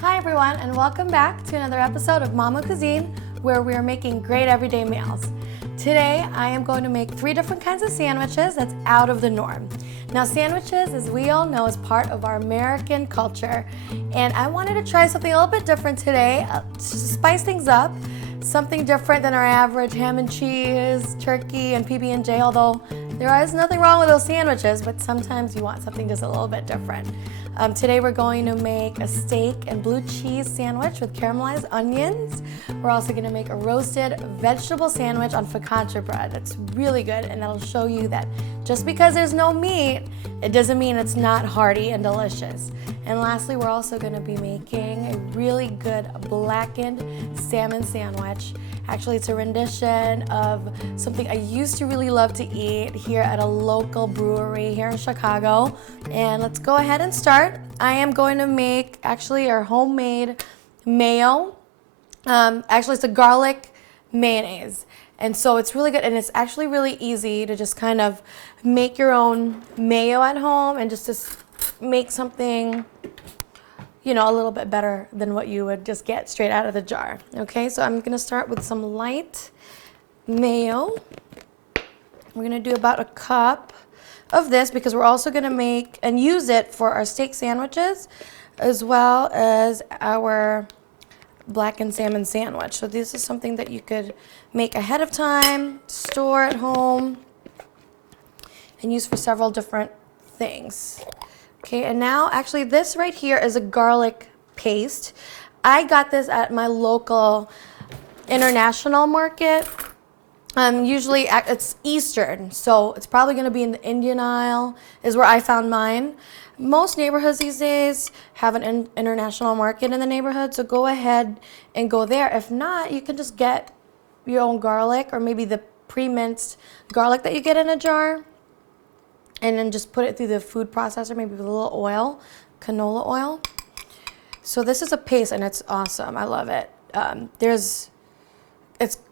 Hi everyone, and welcome back to another episode of Momma Cuisine, where we are making great everyday meals. Today I am going to make 3 different kinds of sandwiches that's out of the norm. Now sandwiches, as we all know, is part of our American culture, and I wanted to try something a little bit different today to spice things up, something different than our average ham and cheese, turkey, and PB&J, although there is nothing wrong with those sandwiches, but sometimes you want something just a little bit different. Today we're going to make a steak and blue cheese sandwich with caramelized onions. We're also going to make a roasted vegetable sandwich on focaccia bread. It's really good, and that'll show you that just because there's no meat, it doesn't mean it's not hearty and delicious. And lastly, we're also going to be making a really good blackened salmon sandwich. Actually, it's a rendition of something I used to really love to eat here at a local brewery here in Chicago. And let's go ahead and start. I am going to make our homemade mayo. Actually, it's a garlic mayonnaise. And so it's really good, and it's actually really easy to just kind of make your own mayo at home and just to make something, you know, a little bit better than what you would just get straight out of the jar. Okay, so I'm gonna start with some light mayo. We're gonna do about a cup of this because we're also gonna make and use it for our steak sandwiches as well as our blackened salmon sandwich. So this is something that you could make ahead of time, store at home, and use for several different things. Okay, and now actually this right here is a garlic paste. I got this at my local international market. Usually it's Eastern, so it's probably gonna be in the Indian aisle is where I found mine. Most neighborhoods these days have an international market in the neighborhood, so go ahead and go there. If not, you can just get your own garlic or maybe the pre-minced garlic that you get in a jar, and then just put it through the food processor, maybe with a little oil, canola oil. So this is a paste, and it's awesome. I love it. It's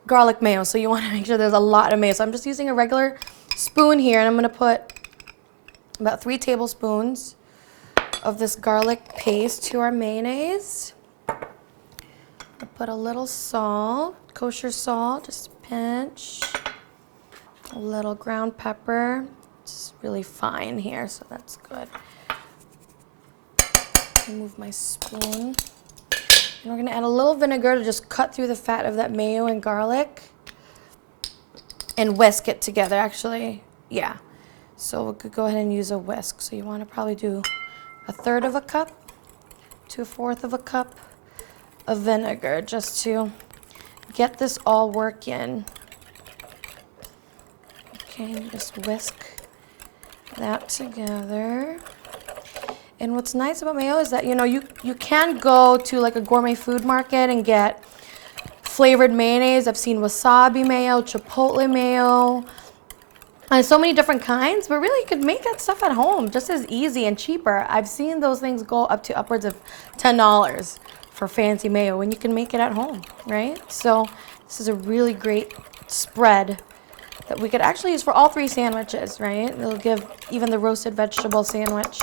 garlic mayo, so you want to make sure there's a lot of mayo. So I'm just using a regular spoon here, and I'm going to put about 3 tablespoons of this garlic paste to our mayonnaise. I'll put a little salt, kosher salt, just a pinch. A little ground pepper. It's really fine here, so that's good. Remove my spoon. And we're gonna add a little vinegar to just cut through the fat of that mayo and garlic and whisk it together, actually, yeah. So we could go ahead and use a whisk. So you wanna probably do 1/3 of a cup to 1/4 of a cup of vinegar just to get this all working. Okay, just whisk that together. And what's nice about mayo is that, you know, you can go to like a gourmet food market and get flavored mayonnaise. I've seen wasabi mayo, chipotle mayo, and so many different kinds, but really you could make that stuff at home just as easy and cheaper. I've seen those things go up to upwards of $10 for fancy mayo when you can make it at home, right? So this is a really great spread that we could actually use for all 3 sandwiches, right? It'll give even the roasted vegetable sandwich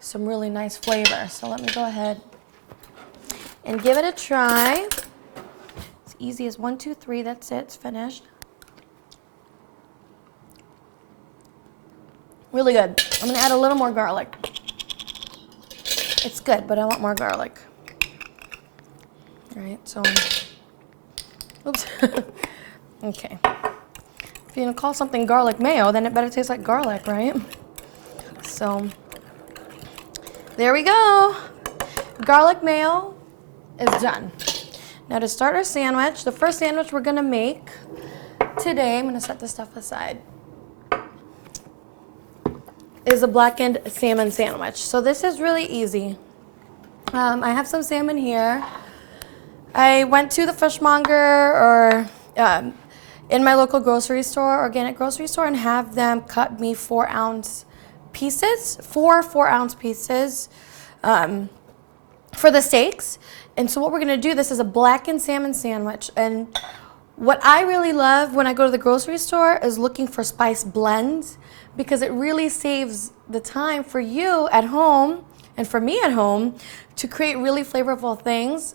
some really nice flavor. So let me go ahead and give it a try. It's easy as 1, 2, 3, that's it, it's finished. Really good. I'm gonna add a little more garlic. It's good, but I want more garlic. All right, so, oops. Okay. If you're gonna call something garlic mayo, then it better taste like garlic, right? So, there we go. Garlic mayo is done. Now to start our sandwich, the first sandwich we're gonna make today, I'm gonna set this stuff aside, is a blackened salmon sandwich. So this is really easy. I have some salmon here. I went to the fishmonger or in my local grocery store, organic grocery store, and have them cut me 4-ounce pieces, 4-4-ounce pieces for the steaks. And so what we're gonna do, this is a blackened salmon sandwich. And what I really love when I go to the grocery store is looking for spice blends, because it really saves the time for you at home and for me at home to create really flavorful things,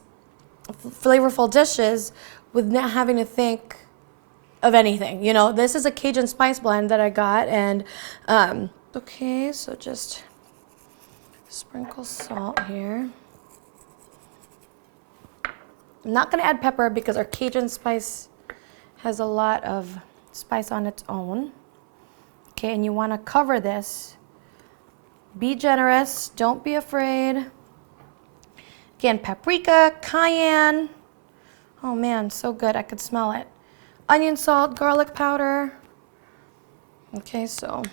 flavorful dishes with not having to think of anything. You know, this is a Cajun spice blend that I got, and okay, so just sprinkle salt here. I'm not gonna add pepper because our Cajun spice has a lot of spice on its own. Okay, and you wanna cover this. Be generous, don't be afraid. Again, paprika, cayenne. Oh man, so good, I could smell it. Onion salt, garlic powder. Okay, so,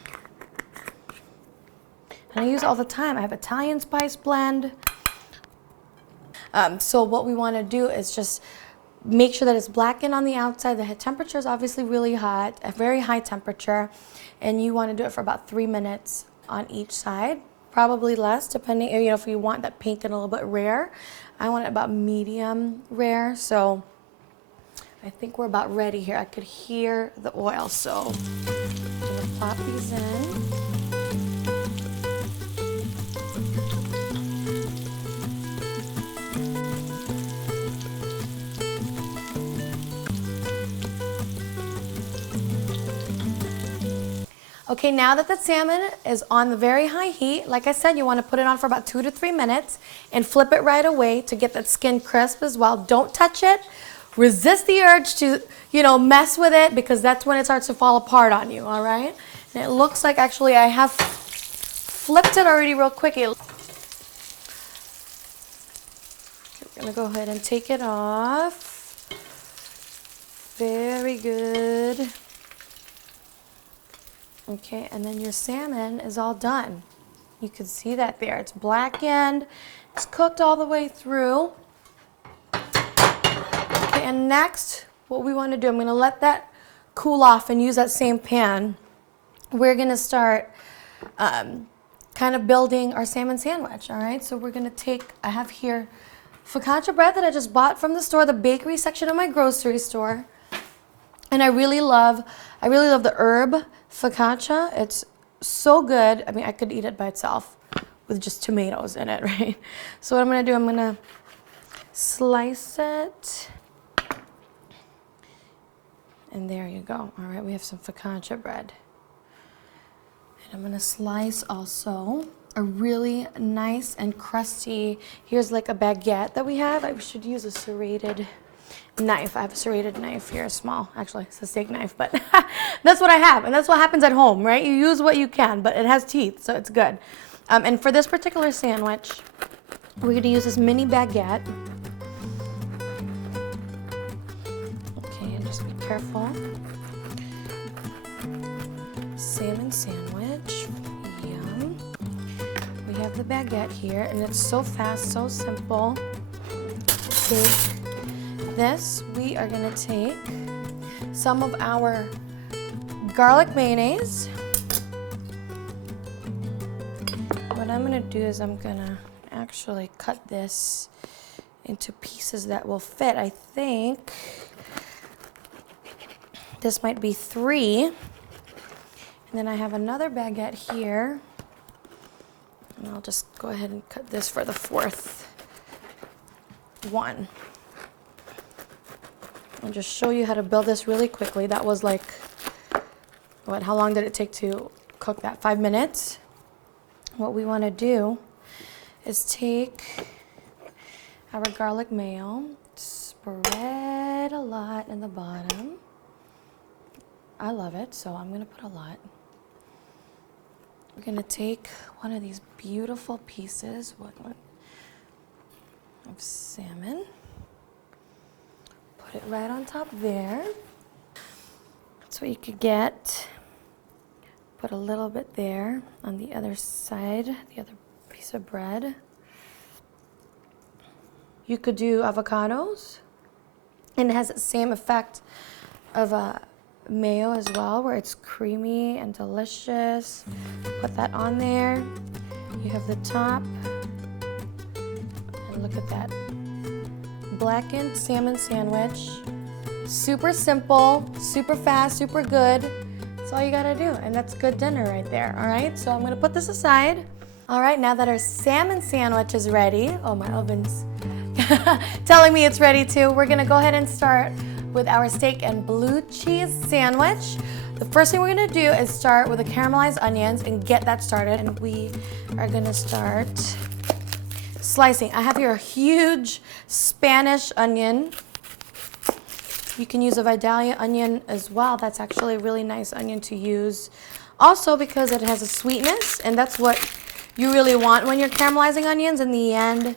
and I use all the time. I have Italian spice blend. So what we want to do is just make sure that it's blackened on the outside. The temperature is obviously really hot, a very high temperature, and you want to do it for about 3 minutes on each side, probably less, depending, you know, if you want that pink and a little bit rare. I want it about medium rare, so I think we're about ready here. I could hear the oil, so I'm gonna plop these in. Okay, now that the salmon is on the very high heat, like I said, you want to put it on for about 2 to 3 minutes and flip it right away to get that skin crisp as well. Don't touch it. Resist the urge to, you know, mess with it because that's when it starts to fall apart on you, all right? And it looks like actually I have flipped it already real quick. We're gonna go ahead and take it off. Very good. Okay, and then your salmon is all done. You can see that there. It's blackened. It's cooked all the way through. Okay, and next, what we want to do, I'm going to let that cool off and use that same pan. We're going to start kind of building our salmon sandwich, all right? So we're going to take, I have here focaccia bread that I just bought from the store, the bakery section of my grocery store. And I really love the herb focaccia. It's so good. I mean, I could eat it by itself with just tomatoes in it, right? So what I'm going to do, I'm going to slice it. And there you go. All right, we have some focaccia bread. And I'm going to slice also a really nice and crusty, here's like a baguette that we have. I should use a serrated knife. I have a serrated knife here, small. Actually, it's a steak knife, but that's what I have. And that's what happens at home, right? You use what you can, but it has teeth, so it's good. And for this particular sandwich, we're going to use this mini baguette. Okay, and just be careful. Salmon sandwich. Yum. We have the baguette here, and it's so fast, so simple. Take this, we are going to take some of our garlic mayonnaise. What I'm going to do is I'm going to actually cut this into pieces that will fit. I think this might be 3. And then I have another baguette here. And I'll just go ahead and cut this for the 4th one. I'll just show you how to build this really quickly. That was like, what, how long did it take to cook that? 5 minutes. What we want to do is take our garlic mayo, spread a lot in the bottom. I love it, so I'm going to put a lot. We're going to take one of these beautiful pieces of salmon. Put it right on top there. That's what you could get. Put a little bit there on the other side, the other piece of bread. You could do avocados, and it has the same effect of a mayo as well, where it's creamy and delicious. Put that on there. You have the top, and look at that. Blackened salmon sandwich. Super simple, super fast, super good. That's all you gotta do, and that's good dinner right there, all right? So I'm gonna put this aside. All right, now that our salmon sandwich is ready, oh, my oven's telling me it's ready too, we're gonna go ahead and start with our steak and blue cheese sandwich. The first thing we're gonna do is start with the caramelized onions and get that started. And we are gonna start slicing. I have here a huge Spanish onion. You can use a Vidalia onion as well. That's actually a really nice onion to use. Also because it has a sweetness, and that's what you really want when you're caramelizing onions. In the end,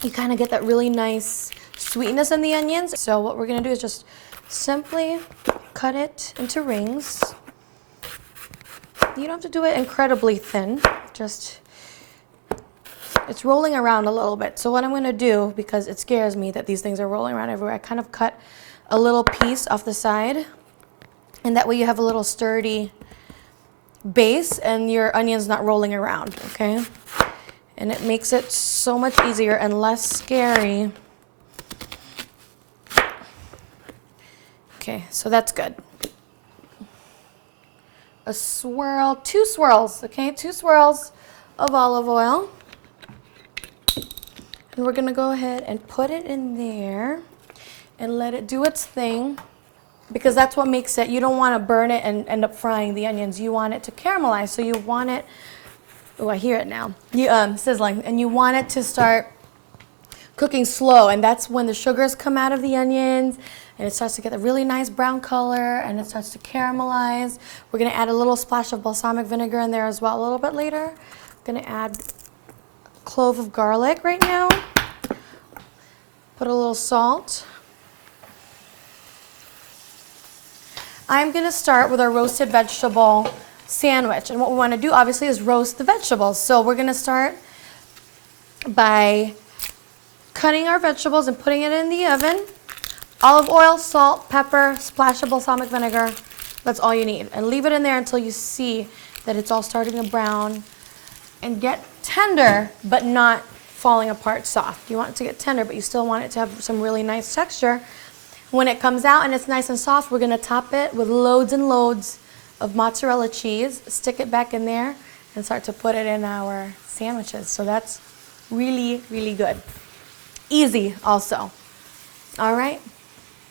you kind of get that really nice sweetness in the onions. So what we're gonna do is just simply cut it into rings. You don't have to do it incredibly thin, just, it's rolling around a little bit. So what I'm gonna do, because it scares me that these things are rolling around everywhere, I kind of cut a little piece off the side, and that way you have a little sturdy base and your onion's not rolling around, okay? And it makes it so much easier and less scary. Okay, so that's good. A swirl, 2 swirls, okay? 2 swirls of olive oil. And we're gonna go ahead and put it in there and let it do its thing, because that's what makes it, you don't wanna burn it and end up frying the onions. You want it to caramelize, so you want it, oh, I hear it now, sizzling, and you want it to start cooking slow, and that's when the sugars come out of the onions, and it starts to get a really nice brown color, and it starts to caramelize. We're gonna add a little splash of balsamic vinegar in there as well a little bit later. I'm gonna add a clove of garlic right now. Put a little salt. I'm gonna start with our roasted vegetable sandwich, and what we wanna do obviously is roast the vegetables. So we're gonna start by cutting our vegetables and putting it in the oven. Olive oil, salt, pepper, splash of balsamic vinegar. That's all you need. And leave it in there until you see that it's all starting to brown and get tender, but not falling apart soft. You want it to get tender, but you still want it to have some really nice texture. When it comes out and it's nice and soft, we're gonna top it with loads and loads of mozzarella cheese, stick it back in there, and start to put it in our sandwiches. So that's really, really good. Easy also. All right.